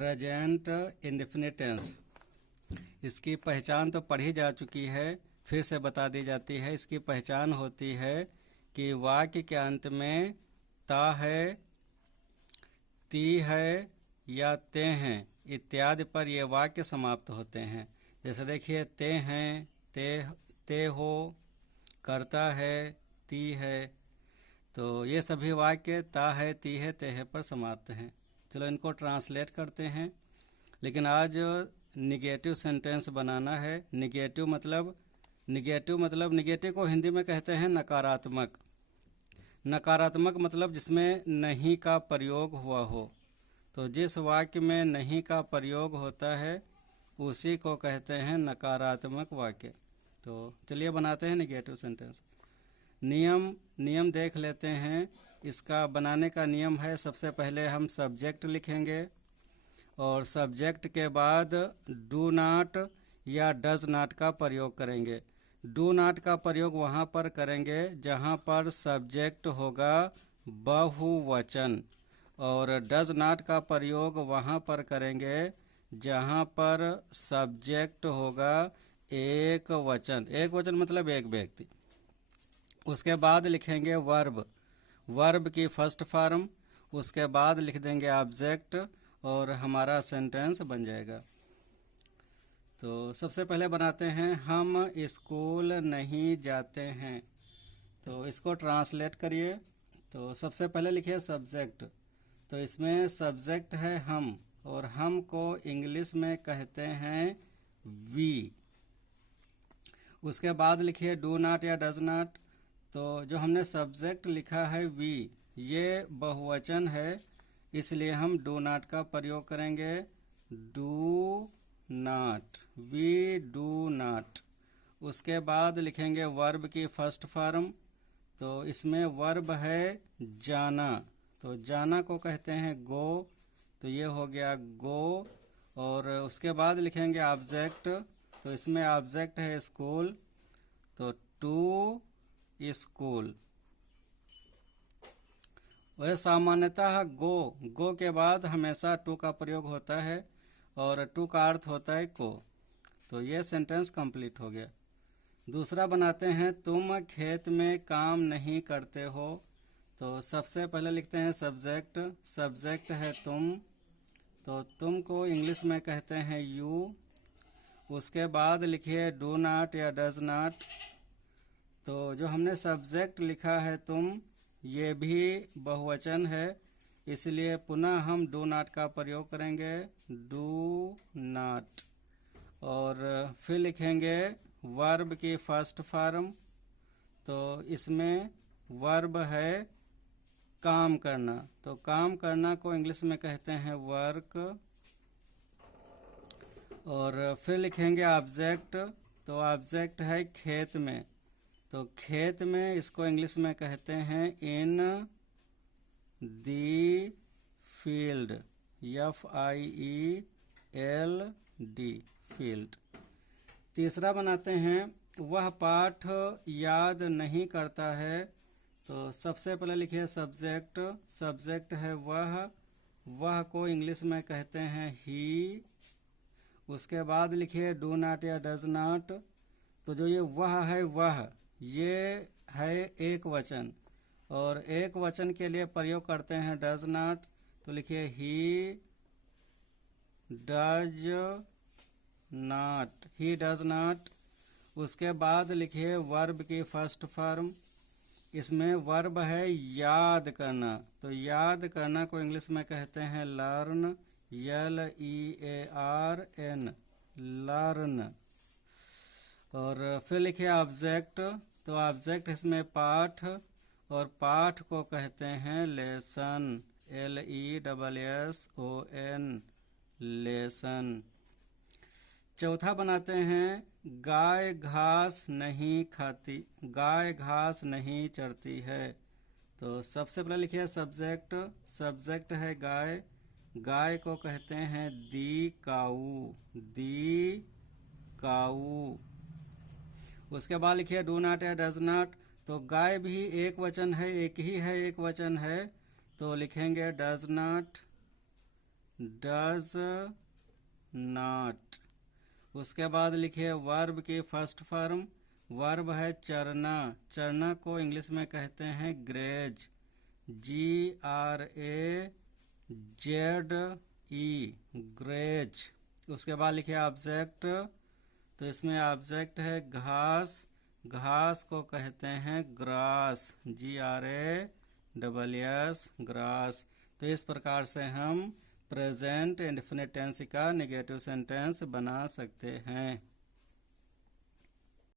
Present indefinite tense. इसकी पहचान तो पढ़ी जा चुकी है, फिर से बता दी जाती है। इसकी पहचान होती है कि वाक्य के अंत में ता है, ती है या ते हैं इत्यादि पर ये वाक्य समाप्त होते हैं। जैसे देखिए, ते हैं, ते हो, करता है, ती है, तो ये सभी वाक्य ता है, ती है, ते है पर समाप्त हैं। चलो इनको ट्रांसलेट करते हैं। लेकिन आज निगेटिव सेंटेंस बनाना है। निगेटिव मतलब निगेटिव को हिंदी में कहते हैं नकारात्मक। नकारात्मक मतलब जिसमें नहीं का प्रयोग हुआ हो। तो जिस वाक्य में नहीं का प्रयोग होता है उसी को कहते हैं नकारात्मक वाक्य। तो चलिए बनाते हैं निगेटिव सेंटेंस। नियम देख लेते हैं। इसका बनाने का नियम है, सबसे पहले हम सब्जेक्ट लिखेंगे और सब्जेक्ट के बाद डू नॉट या डज नॉट का प्रयोग करेंगे। डू नॉट का प्रयोग वहाँ पर करेंगे जहाँ पर सब्जेक्ट होगा बहुवचन, और डज नॉट का प्रयोग वहाँ पर करेंगे जहाँ पर सब्जेक्ट होगा एक वचन। एक वचन मतलब एक व्यक्ति। उसके बाद लिखेंगे वर्ब की फर्स्ट फॉर्म, उसके बाद लिख देंगे ऑब्जेक्ट और हमारा सेंटेंस बन जाएगा। तो सबसे पहले बनाते हैं, हम स्कूल नहीं जाते हैं। तो इसको ट्रांसलेट करिए। तो सबसे पहले लिखिए सब्जेक्ट। तो इसमें सब्जेक्ट है हम, और हम को इंग्लिश में कहते हैं वी। उसके बाद लिखिए डू नॉट या डज नॉट। तो जो हमने सब्जेक्ट लिखा है वी, ये बहुवचन है, इसलिए हम डू नॉट का प्रयोग करेंगे। Do not, we do not. उसके बाद लिखेंगे वर्ब की फर्स्ट फॉर्म। तो इसमें वर्ब है जाना, तो जाना को कहते हैं गो, तो ये हो गया गो। और उसके बाद लिखेंगे ऑब्जेक्ट। तो इसमें ऑब्जेक्ट है स्कूल, तो टू स्कूल। वह सामान्यतः गो के बाद हमेशा टू का प्रयोग होता है, और टू का अर्थ होता है को। तो ये सेंटेंस कंप्लीट हो गया। दूसरा बनाते हैं, तुम खेत में काम नहीं करते हो। तो सबसे पहले लिखते हैं सब्जेक्ट है तुम, तो तुम को इंग्लिश में कहते हैं यू। उसके बाद लिखिए डू नॉट या डज नॉट। तो जो हमने सब्जेक्ट लिखा है तुम, ये भी बहुवचन है, इसलिए पुनः हम डू नॉट का प्रयोग करेंगे, डू नॉट। और फिर लिखेंगे वर्ब की फर्स्ट फॉर्म। तो इसमें वर्ब है काम करना, तो काम करना को इंग्लिश में कहते हैं वर्क। और फिर लिखेंगे ऑब्जेक्ट। तो ऑब्जेक्ट है खेत में, तो खेत में इसको इंग्लिश में कहते हैं इन दी फील्ड, FIELD, फील्ड। तीसरा बनाते हैं, वह पाठ याद नहीं करता है। तो सबसे पहले लिखिए सब्जेक्ट है वह को इंग्लिश में कहते हैं ही। उसके बाद लिखिए डू नॉट या डज नॉट। तो जो ये वह ये है एक वचन, और एक वचन के लिए प्रयोग करते हैं डज नॉट। तो लिखिए ही डज नॉट। उसके बाद लिखिए वर्ब की फर्स्ट फॉर्म। इसमें वर्ब है याद करना, तो याद करना को इंग्लिश में कहते हैं लर्न, LEARN, लर्न। और फिर लिखिए ऑब्जेक्ट। तो ऑब्जेक्ट इसमें पाठ, और पाठ को कहते हैं लेसन, LESSON, लेसन। चौथा बनाते हैं, गाय घास नहीं खाती, गाय घास नहीं चरती है। तो सबसे पहले लिखिए सब्जेक्ट है गाय को कहते हैं दी काऊ। उसके बाद लिखिए डू नॉट या डज नॉट। तो गाय भी एक वचन है, एक वचन है, तो लिखेंगे डज नॉट डज नॉट। उसके बाद लिखिए वर्ब की फर्स्ट फॉर्म। वर्ब है चरना। चरना को इंग्लिश में कहते हैं ग्रेज, GRAZE, ग्रेज। उसके बाद लिखिए ऑब्जेक्ट। तो इसमें ऑब्जेक्ट है घास। घास को कहते हैं ग्रास, GRASS, ग्रास। तो इस प्रकार से हम प्रेजेंट इंडेफिनिट टेंस का नेगेटिव सेंटेंस बना सकते हैं।